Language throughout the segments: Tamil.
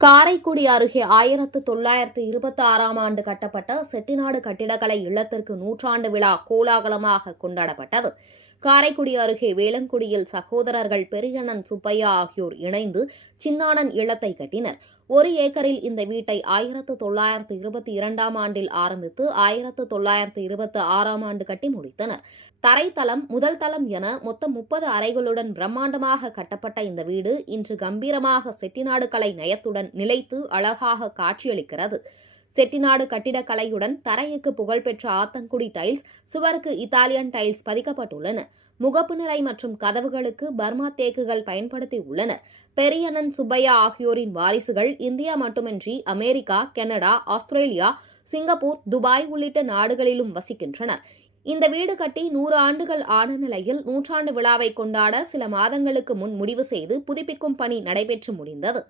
காரைக்குடி அருகே 1926ஆம் ஆண்டு கட்டப்பட்ட செட்டிநாடு கட்டிடக்கலை இல்லத்திற்கு நூற்றாண்டு விழா கோலாகலமாக கொண்டாடப்பட்டது. காரைக்குடி அருகே வேளங்குடியில் சகோதரர்கள் பெரியண்ணன் சுப்பையா ஆகியோர் இணைந்து சின்னானன் இல்லத்தை கட்டினர். 1 ஏக்கரில் இந்த வீட்டை 1922ஆம் ஆண்டில் ஆரம்பித்து 1926ஆம் ஆண்டு கட்டி முடித்தனர். தரைத்தளம், முதல் தளம் என மொத்தம் 30 அறைகளுடன் பிரம்மாண்டமாக கட்டப்பட்ட இந்த வீடு இன்று கம்பீரமாக செட்டிநாடு கலை நயத்துடன் நிலைத்து அழகாக காட்சியளிக்கிறது. செட்டிநாடு கட்டிடக்கலையுடன் தரையுக்கு புகழ்பெற்ற ஆத்தங்குடி டைல்ஸ், சுவருக்கு இத்தாலியன் டைல்ஸ் பதிக்கப்பட்டுள்ளன. முகப்பு நிலை மற்றும் கதவுகளுக்கு பர்மா தேக்குகள் பயன்படுத்தி உள்ளனர். பெரியண்ணன் சுப்பையா ஆகியோரின் வாரிசுகள் இந்தியா மட்டுமின்றி America, Canada, Australia, Singapore, Dubai உள்ளிட்ட நாடுகளிலும் வசிக்கின்றனர். இந்த வீடு கட்டி 100 ஆண்டுகள் ஆன நிலையில் நூற்றாண்டு விழாவை கொண்டாட சில மாதங்களுக்கு முன் முடிவு செய்து புதுப்பிக்கும் பணி நடைபெற்று முடிந்தது.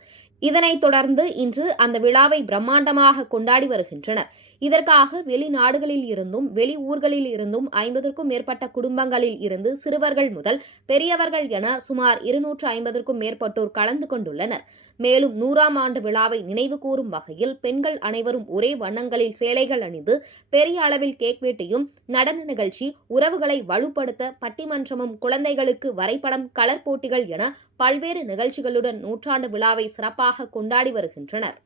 இதனைத் தொடர்ந்து இன்று அந்த விழாவை பிரம்மாண்டமாக கொண்டாடி வருகின்றனர். இதற்காக வெளிநாடுகளில் இருந்தும் வெளி ஊர்களில் இருந்தும் 50க்கும் மேற்பட்ட குடும்பங்களில் இருந்து சிறுவர்கள் முதல் பெரியவர்கள் என சுமார் 250க்கும் மேற்பட்டோர் கலந்து கொண்டுள்ளனர். மேலும் 100ஆம் ஆண்டு விழாவை நினைவு கூறும் வகையில் பெண்கள் அனைவரும் ஒரே வண்ணங்களில் சேலைகள் அணிந்து பெரிய அளவில் கேக் வெட்டியும், நடன நிகழ்ச்சி, உறவுகளை வலுப்படுத்த பட்டிமன்றமும், குழந்தைகளுக்கு வரைபடம், கலர் போட்டிகள் என பல்வேறு நிகழ்ச்சிகளுடன் நூற்றாண்டு விழாவை சிறப்பாக கொண்டாடி வருகின்றனர்.